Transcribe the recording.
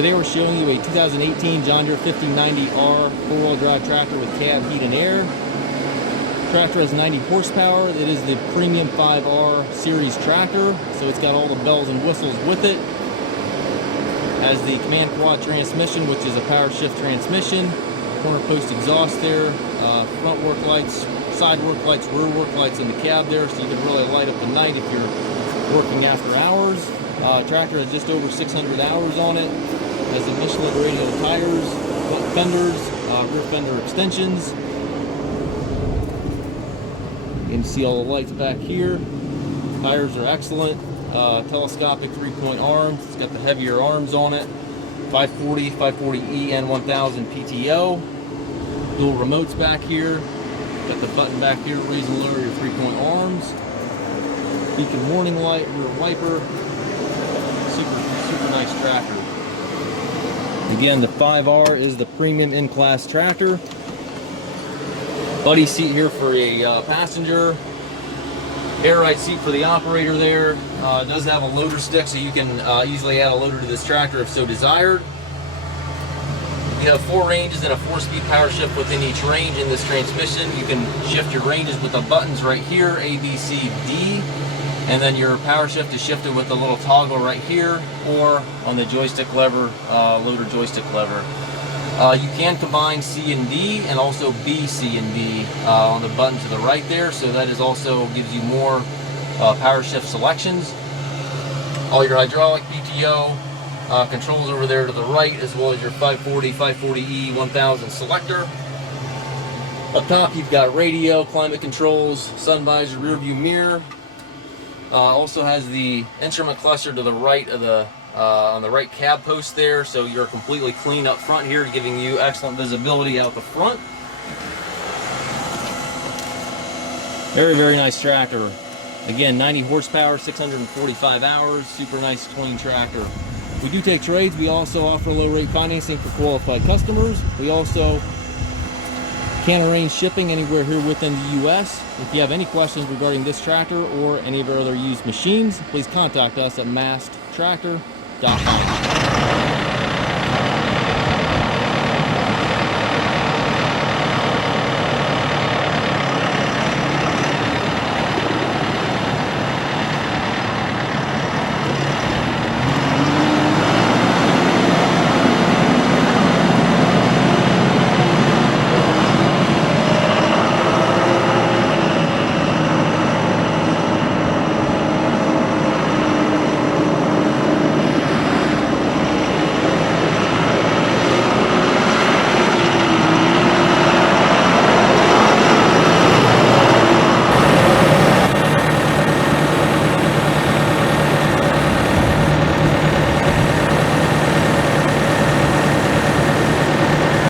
Today we're showing you a 2018 John Deere 5090R four-wheel drive tractor with cab, heat, and air. Tractor has 90 horsepower. It is the premium 5R series tractor, so it's got all the bells and whistles with it. Has the CommandQuad transmission, which is a power shift transmission. Corner post exhaust there. Front work lights, side work lights, rear work lights in the cab there, so you can really light up the night if you're working after hours. Tractor has just over 600 hours on it. Has the Michelin Radial tires, fenders, rear fender extensions. You can see all the lights back here. Tires are excellent. Telescopic 3-point arms. It's got the heavier arms on it. 540, 540E, and 1000 PTO. Dual remotes back here. Got the button back here, raise and lower your 3-point arms. Beacon warning light, rear wiper. Super nice tractor. Again, the 5R is the premium in-class tractor. Buddy seat here for a passenger. Air ride seat for the operator there. It does have a loader stick, so you can easily add a loader to this tractor if so desired. You have 4 ranges and a 4-speed power shift within each range in this transmission. You can shift your ranges with the buttons right here, A, B, C, D. And then your power shift is shifted with the little toggle right here, or on the joystick lever, loader joystick lever. You can combine C and D and also B, C, and D on the button to the right there, so that is also gives you more power shift selections. All your hydraulic, PTO, controls over there to the right, as well as your 540, 540E, 1000 selector. Up top you've got radio, climate controls, sun visor, rear view mirror. Also has the instrument cluster to the right of the on the right cab post there, so you're completely clean up front here, giving you excellent visibility out the front. Very nice tractor. Again, 90 horsepower, 645 hours, super nice clean tractor. We do take trades. We also offer low rate financing for qualified customers. We also can arrange shipping anywhere here within the U.S. If you have any questions regarding this tractor or any of our other used machines, please contact us at masttractor.com.